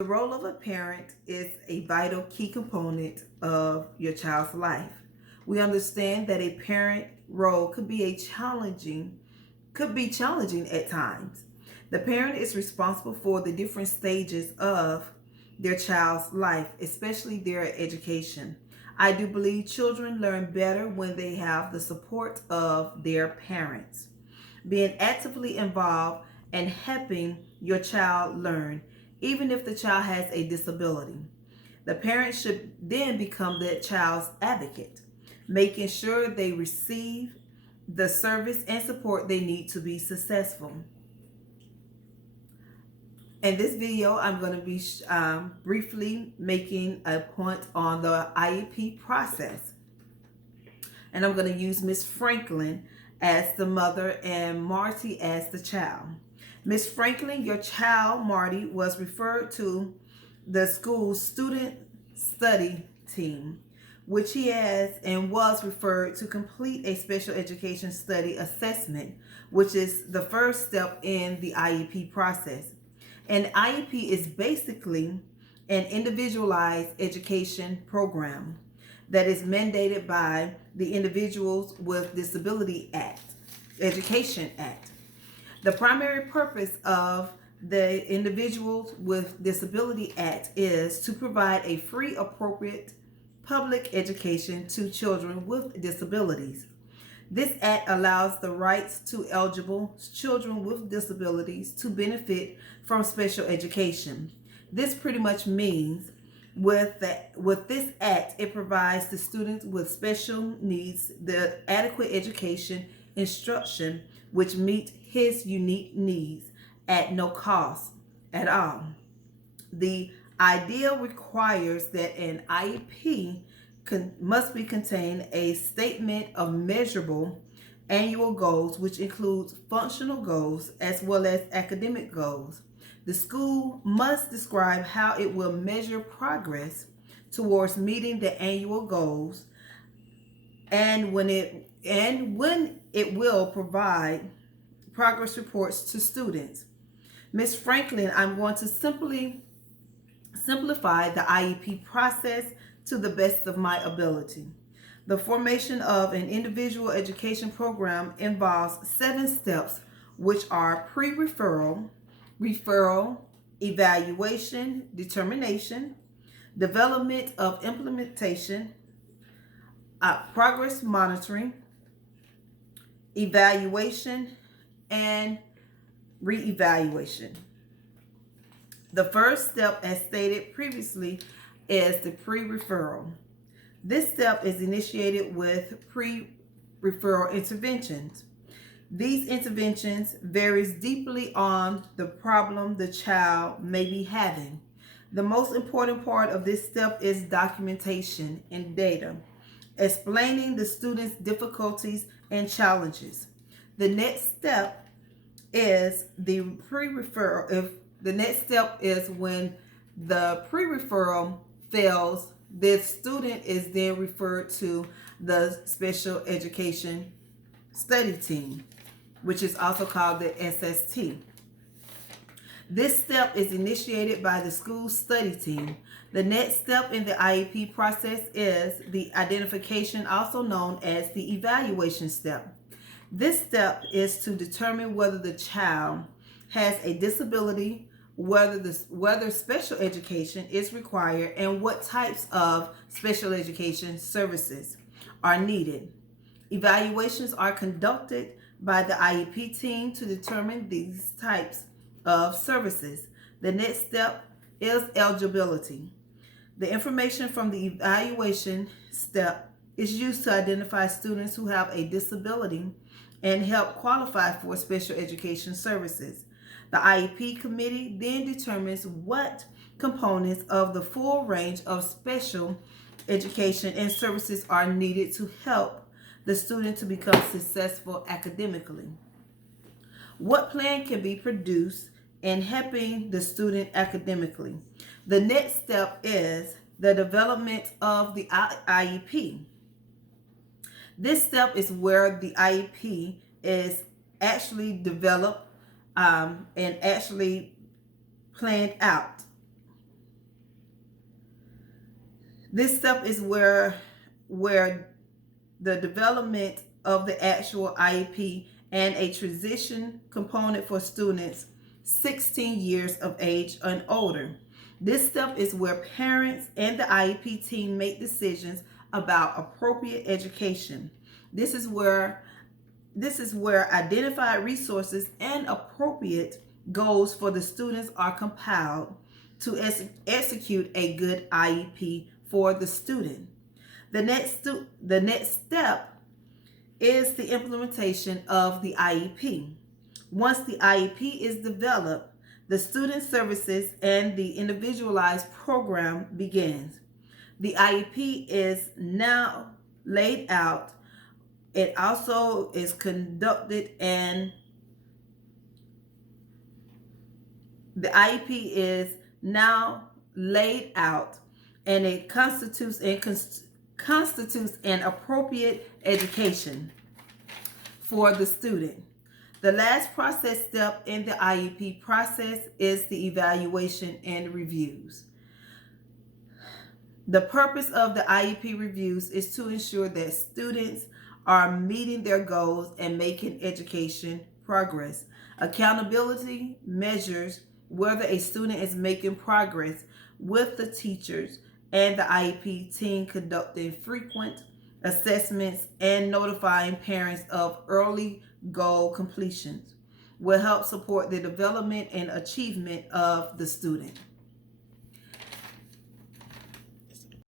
The role of a parent is a vital key component of your child's life. We understand that a parent role could be challenging at times. The parent is responsible for the different stages of their child's life, especially their education. I do believe children learn better when they have the support of their parents. Being actively involved and helping your child learn, even if the child has a disability. The parent should then become the child's advocate, making sure they receive the service and support they need to be successful. In this video, I'm going to be briefly making a point on the IEP process. And I'm going to use Miss Franklin as the mother and Marty as the child. Miss Franklin, your child, Marty, was referred to the school's student study team, which he has and was referred to complete a special education study assessment, which is the first step in the IEP process. An IEP is basically an individualized education program that is mandated by the Individuals with Disability Act, Education Act. The primary purpose of the Individuals with Disability Act is to provide a free, appropriate public education to children with disabilities. This act allows the rights to eligible children with disabilities to benefit from special education. This pretty much means with this act, it provides the students with special needs the adequate education instruction which meet his unique needs at no cost at all. The idea requires that an IEP must be contain a statement of measurable annual goals, which includes functional goals as well as academic goals. The school must describe how it will measure progress towards meeting the annual goals and when it will provide progress reports to students. Ms. Franklin, I'm going to simplify the IEP process to the best of my ability. The formation of an individual education program involves 7 steps, which are pre-referral, referral, evaluation, determination, development of implementation, progress monitoring, evaluation, and reevaluation. The first step, as stated previously, is the pre-referral. This step is initiated with pre-referral interventions. These interventions varies deeply on the problem the child may be having. The most important part of this step is documentation and data, explaining the student's difficulties and challenges. The next step is the pre-referral. If the next step is when the pre-referral fails, the student is then referred to the special education study team, which is also called the SST. This step is initiated by the school study team. The next step in the IEP process is the identification, also known as the evaluation step. This step is to determine whether the child has a disability, whether special education is required, and what types of special education services are needed. Evaluations are conducted by the IEP team to determine these types of services. The next step is eligibility. The information from the evaluation step is used to identify students who have a disability and help qualify for special education services. The IEP committee then determines what components of the full range of special education and services are needed to help the student to become successful academically. What plan can be produced in helping the student academically? The next step is the development of the IEP. This step is where the IEP is actually developed and actually planned out. This step is where the development of the actual IEP and a transition component for students 16 years of age and older. This step is where parents and the IEP team make decisions about appropriate education. This is where identified resources and appropriate goals for the students are compiled to execute a good IEP for the student. The next step is the implementation of the IEP. Once the IEP is developed, the student services and the individualized program begins. The IEP is now laid out. It also is conducted, and the IEP is now laid out, and it constitutes an appropriate education for the student. The last process step in the IEP process is the evaluation and reviews. The purpose of the IEP reviews is to ensure that students are meeting their goals and making education progress. Accountability measures whether a student is making progress with the teachers and the IEP team, conducting frequent assessments and notifying parents of early goal completions will help support the development and achievement of the student.